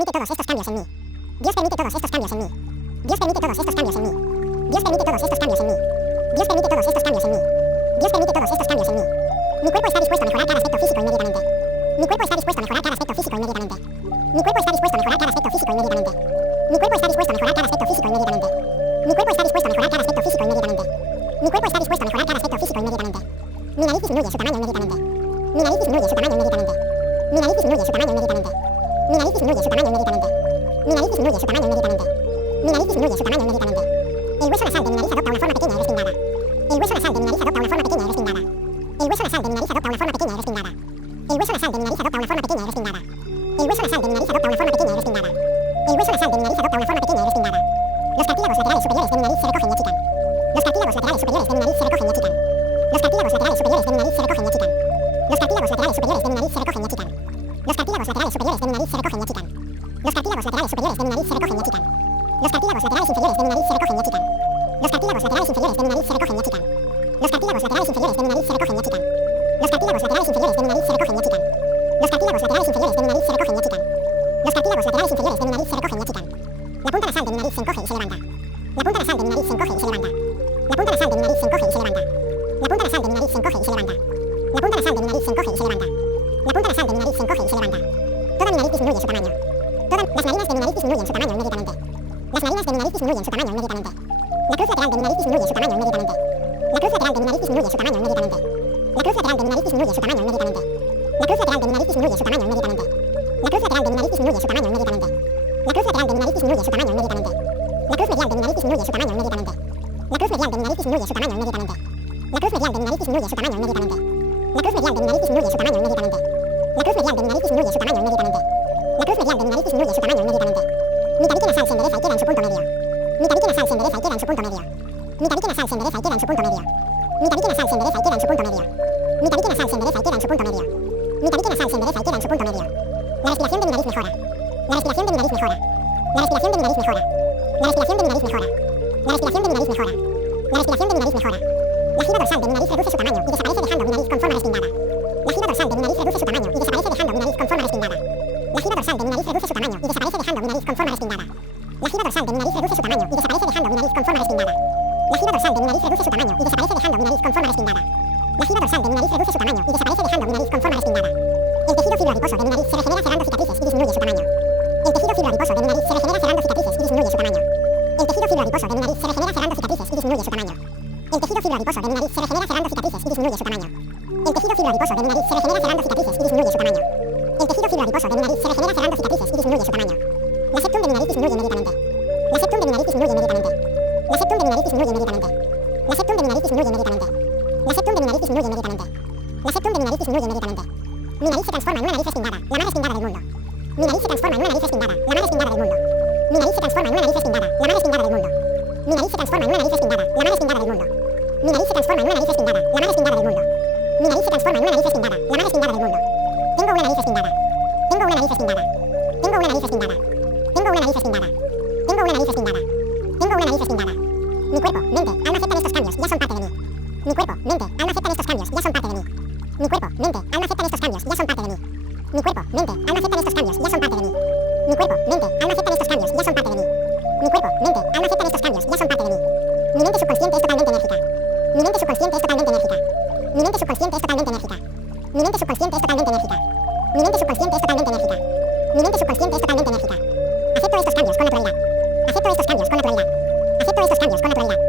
permite todos estos cambios en mí. Dios permite todos estos cambios en mí. Dios permite todos estos cambios en mí. Dios permite todos estos cambios en mí. Dios permite todos estos cambios en mí. Dios permite todos estos cambios en mí. Mi cuerpo está dispuesto a mejorar cada aspecto físico inmediatamente. Mi cuerpo está dispuesto a mejorar cada aspecto físico inmediatamente. Mi cuerpo está dispuesto a mejorar cada aspecto físico inmediatamente. Mi cuerpo está dispuesto a mejorar cada aspecto físico inmediatamente. Mi cuerpo está dispuesto a mejorar cada aspecto físico inmediatamente. Mi cuerpo está dispuesto a mejorar cada aspecto físico inmediatamente. Mi nariz disminuye su tamaño inmediatamente. Mi nariz disminuye su tamaño inmediatamente. Mi nariz disminuye su tamaño inmediatamente. Mi nariz disminuye su tamaño inmediatamente. Mi nariz disminuye su tamaño inmediatamente. Mi nariz disminuye su tamaño inmediatamente. El hueso nasal de mi nariz adopta una forma pequeña y respingada. El hueso nasal de mi nariz adopta una forma pequeña y respingada. El hueso nasal de mi nariz adopta una forma pequeña y respingada. El hueso nasal de mi nariz adopta una forma pequeña y respingada. El hueso nasal de mi nariz adopta una forma pequeña y respingada. El hueso nasal de mi nariz adopta una forma pequeña y respingada. Los cartílagos laterales superiores de mi nariz se recogen y achican. Los cartílagos laterales superiores de mi nariz se recogen y achican. Los cartílagos laterales superiores de mi nariz se recogen y achican. Los cartílagos laterales superiores de mi nariz se recogen y achican. Los cartílagos laterales superiores de mi nariz se recogen y achican. Los cartílagos laterales superiores de mi nariz se recogen y achican. Los cartílagos laterales inferiores de mi nariz se recogen y achican. Los cartílagos laterales inferiores de mi nariz se recogen y achican. Los cartílagos laterales inferiores de mi nariz se recogen y achican. Los cartílagos laterales inferiores de mi nariz se recogen y achican. Los cartílagos laterales inferiores de mi nariz se recogen y achican. Los cartílagos laterales inferiores de mi nariz se recogen y achican. La punta nasal de mi nariz se encoge y se levanta. La punta nasal de mi nariz se encoge y se levanta. La punta nasal de mi nariz se encoge y se levanta. La punta nasal de mi nariz se encoge y se levanta. La punta nasal de mi nariz se encoge y se levanta. La punta nasal de mi nariz se encoge y se levanta. Toda mi nariz disminuye su tamaño. Todas las narinas de mi nariz disminuyen su tamaño inmediatamente. Las narinas de mi nariz disminuyen su tamaño inmediatamente. La cruz lateral de mi nariz disminuye su tamaño inmediatamente. La cruz lateral de mi nariz disminuye su tamaño inmediatamente. La cruz lateral de mi nariz disminuye su tamaño inmediatamente. La cruz lateral de mi nariz disminuye su tamaño inmediatamente. La cruz lateral de mi nariz disminuye su tamaño inmediatamente. La cruz lateral de mi nariz disminuye su tamaño inmediatamente. La cruz medial de mi nariz disminuye su tamaño inmediatamente. La cruz medial de mi nariz disminuye su tamaño inmediatamente. La cruz medial de mi nariz disminuye su tamaño inmediatamente. La cruz medial de mi nariz disminuye su tamaño inmediatamente. La cruz medial de mi nariz disminuye su tamaño inmediatamente. La cruz medial de mi nariz disminuye su tamaño inmediatamente. Mi tabique nasal se endereza y queda en su punto medio. Mi tabique nasal se endereza y queda en su punto medio. Mi tabique nasal se endereza y queda en su punto medio. Mi tabique nasal se endereza y queda en su punto medio. Mi tabique nasal se endereza y queda en su punto medio. Mi tabique nasal se endereza y queda en su punto medio. La respiración de mi nariz mejora. La respiración de mi nariz mejora. La respiración de mi nariz mejora. La respiración de mi nariz mejora. La respiración de mi nariz mejora. La respiración de mi nariz mejora. La gira dorsal de mi nariz reduce su tamaño y desaparece dejando mi nariz con forma respingada. La gira dorsal de mi nariz reduce su tamaño y desaparece dejando mi nariz con forma respingada. La gira dorsal de mi nariz reduce su tamaño y desaparece dejando mi nariz con forma respingada. La gira dorsal de mi nariz reduce su tamaño y desaparece dejando mi nariz con forma respingada. La gira dorsal de mi nariz reduce su tamaño y desaparece dejando mi nariz con forma respingada. La gira dorsal de mi nariz reduce su tamaño y desaparece dejando mi nariz con forma respingada. El tejido fibroadiposo de mi nariz se regenera cerrando cicatrices y disminuye su tamaño. El tejido fibroadiposo de mi nariz se regenera cerrando cicatrices y disminuye su tamaño. El tejido fibroadiposo de mi nariz se regenera cerrando cicatrices y disminuye su tamaño. El tejido fibroadiposo de mi nariz se regenera cerrando cicatrices y disminuye su tamaño. El tejido fibroadiposo de mi nariz se regenera cerrando cicatrices y disminuye su tamaño. El tejido fibroadiposo de mi nariz se regenera cerrando cicatrices y disminuye su tamaño. La septum de mi nariz disminuye inmediatamente. La septum de mi nariz disminuye inmediatamente. La septum de mi nariz disminuye inmediatamente. La septum de mi nariz disminuye inmediatamente. La septum de mi nariz disminuye inmediatamente. La septum de mi nariz disminuye inmediatamente. Mi nariz se transforma en una nariz respingada, la más respingada del mundo. Mi nariz se transforma en una nariz respingada, la más respingada del mundo. Mi nariz se transforma en una nariz respingada, la más respingada del mundo. Mi nariz se transforma en una nariz respingada, la más respingada del mundo. Mi nariz se transforma en una nariz respingada, la más respingada del mundo. Mi nariz se transforma en una nariz respingada, la más respingada del mundo. Tengo una nariz respingada. Tengo una nariz respingada. Tengo una nariz respingada. Tengo una nariz respingada. Tengo una nariz respingada. Tengo una nariz respingada. Mi cuerpo, mente, alma aceptan estos cambios, ya son parte de mí. Mi cuerpo, mente, alma aceptan estos cambios, ya son parte de mí. Mi cuerpo, mente, alma aceptan estos cambios, ya son parte de mí. Mi cuerpo, mente, alma aceptan estos cambios, ya son parte de mí. Mi cuerpo, mente, alma aceptan estos cambios, ya son parte de mí. Mi cuerpo, mente, alma aceptan estos cambios, ya son parte de mí. Mi mente subconsciente es totalmente enérgica. Mi mente subconsciente es totalmente enérgica. Mi mente subconsciente es totalmente enérgica. Mi mente subconsciente es totalmente enérgica. Mi mente subconsciente es totalmente enérgica. Mi mente subconsciente es totalmente enérgica. Acepto estos cambios con naturalidad. Acepto estos cambios con naturalidad. Acepto estos cambios con naturalidad.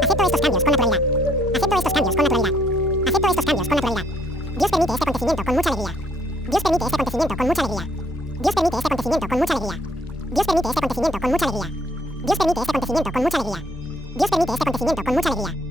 Acepto estos cambios con naturalidad. Acepto estos cambios con naturalidad. Acepto estos cambios con naturalidad. Dios permite este acontecimiento con mucha alegría. Dios permite este acontecimiento con mucha alegría. Dios permite este acontecimiento con mucha alegría. Dios permite este acontecimiento con mucha alegría. Dios permite este acontecimiento con mucha alegría. Dios permite este acontecimiento con mucha alegría.